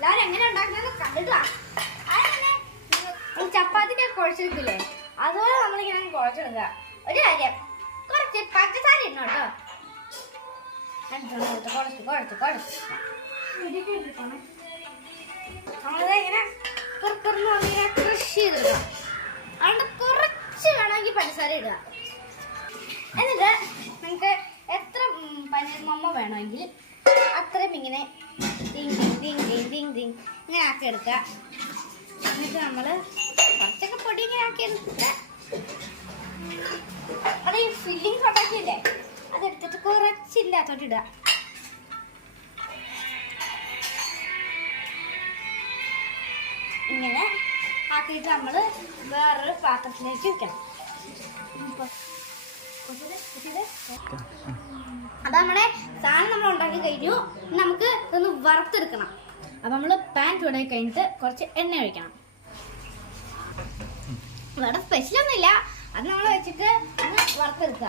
എല്ലാവരും എങ്ങനെ ഉണ്ടാക്കുന്നത് കണ്ടിട്ടാ. അതങ്ങനെ ചപ്പാത്തിക്ക് കുഴച്ചെടുക്കില്ലേ, അതുപോലെ നമ്മളിങ്ങനെ കുഴച്ചെടുക്കുക. ഒരു കാര്യം, കുറച്ച് പഞ്ചസാര ഇടണം കേട്ടോ. നമ്മളിത് ഇങ്ങനെ കൃഷി ചെയ്തെടുക്കണം. അതുകൊണ്ട് കുറച്ച് വേണമെങ്കിൽ പഞ്ചസാര ഇടുക. എന്നിട്ട് നിങ്ങൾക്ക് എത്ര മമ്മ വേണമെങ്കിൽ അത്രയും ഇങ്ങനെ ഇങ്ങനെ ആക്കി എടുക്കുക. എന്നിട്ട് നമ്മൾ കുറച്ചൊക്കെ പൊടി ഇങ്ങനെ ആക്കി എടുക്കുക. അത് ഈ ഫില്ലിങ് ഉണ്ടാക്കിയില്ലേ, അതെടുത്തിട്ട് കുറച്ചില്ലാത്തോട്ട് ഇടുക. ഇങ്ങനെ ആക്കിയിട്ട് നമ്മൾ വേറൊരു പാത്രത്തിലേക്ക് വെക്കണം. അത് നമ്മുടെ സാധനം നമ്മൾ ഉണ്ടാക്കി കഴിഞ്ഞു. നമുക്ക് ഇതൊന്ന് വറുത്തെടുക്കണം. അപ്പം നമ്മൾ പാൻ ചൂടായി കഴിഞ്ഞിട്ട് കുറച്ച് എണ്ണ ഒഴിക്കണം. വേറെ സ്പെഷ്യലൊന്നുമില്ല, അത് നമ്മൾ വെച്ചിട്ട് ഒന്ന് വറുത്തെടുക്കുക.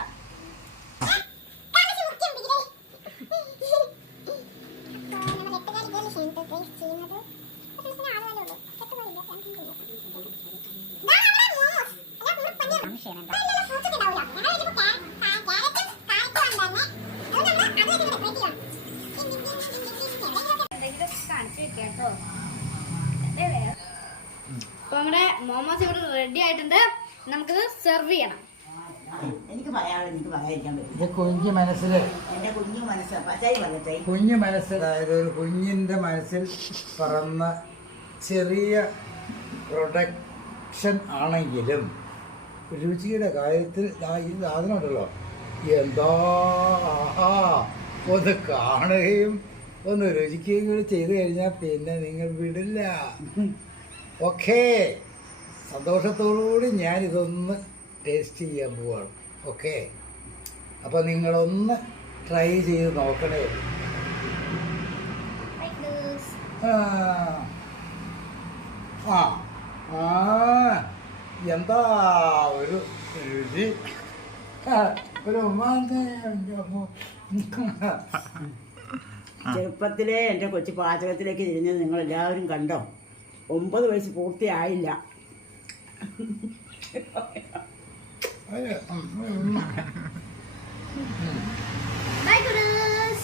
അപ്പൊ നമ്മുടെ മോമോസ് ഇവിടെ റെഡി ആയിട്ടുണ്ട്. നമുക്കിത് സെർവ് ചെയ്യണം. എനിക്ക് പറയാതിരിക്കാൻ പറ്റില്ല. കുഞ്ഞു മനസ്സ്, അതായത് ഒരു കുഞ്ഞിന്റെ മനസ്സിൽ പറന്ന ചെറിയ പ്രൊഡക്ഷൻ ആണെങ്കിലും രുചിയുടെ കാര്യത്തിൽ ഈ സാധനം ഉണ്ടല്ലോ, എന്താ ഒന്ന് കാണുകയും ഒന്ന് രുചിക്കുകയും കൂടി ചെയ്തു കഴിഞ്ഞാൽ പിന്നെ നിങ്ങൾ വിടില്ല. ഓക്കേ, സന്തോഷത്തോടുകൂടി ഞാനിതൊന്ന് ടേസ്റ്റ് ചെയ്യാൻ പോവാണ്. ഓക്കെ, അപ്പോൾ നിങ്ങളൊന്ന് ട്രൈ ചെയ്ത് നോക്കണേ. എന്താ ഒരു രുചി, ഒരു ചെറുപ്പത്തിലെ എൻ്റെ കൊച്ചു പാചകത്തിലേക്ക് തിരിഞ്ഞത് നിങ്ങൾ എല്ലാവരും കണ്ടോ? 9 വയസ്സ് പൂർത്തിയായില്ല. Bye, guys.